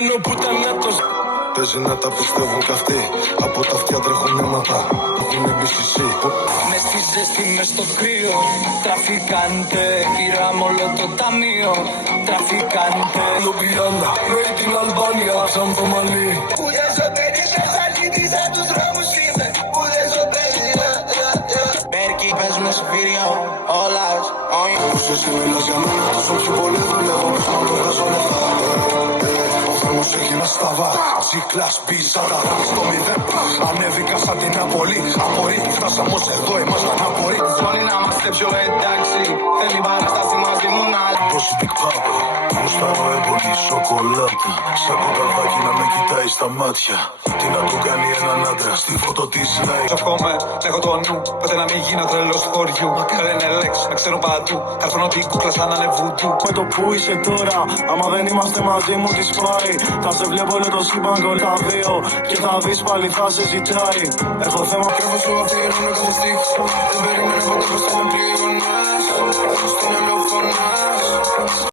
κάνω πουτανάτος. Παίζει να τα πιστεύουν κι αυτοί. Από τα αυτιά τρέχουν αίματα. Έχουν εμπιστοσύνη. Μες στη ζέστη, μες στο κρύο. Τραφικάντε, πήραμε όλο το ταμείο. Τραφικάντε. Λουμπιάννα, μέχρι την Αλβάνια, σαν το Μαλί. Που δεν ζωντέρι, δεν θα ζήτησα τους δρόμους είμαι. Που δεν ζωντέρι, Μπέρκι, πες με σφύριο, όλας, όχι. Όσο εσύ μιλάς για μένα, τόσο πιο πολύ δουλεύω. Να το βγάζω λεφτά. Ο χρόνος έχει ένα σταβά. G-Class B, σαν τα ράμ στο μηδέν. Ανέβηκα σαν την Απολή. Απορεί που φτάσαμε ως εδώ, ήμασταν απορεί. Ζώνη να είμαστε πιο εντάξει. Θέλει παράσταση μαζί μου να λέει. Πώς Big Papa, γουστάρω έμπονη σοκολάτα. Σαν το καλβάκι να με κοιτάει στα μάτια. Τι να του κάνει έναν άντρα στη φωτο της Nike. Τσοφκόμαι, έχω το νου. Πότε να μην γίνω τρελός χωριού. Δεν είναι λέξ, με ξέρουν παντού. Καρφώνω την κούκλα σαν να είναι βουντού. Με το που είσαι τώρα, άμα δεν είμαστε μαζί μου τι σπάει. Θα σε βλέπω όλο το σύμπαν τα δύο. Και θα δεις πάλι θα σε ζητάει. Έχω θέμα. Τρέχω στο αφιερώνω κάθε στίχο. Δεν περιμένω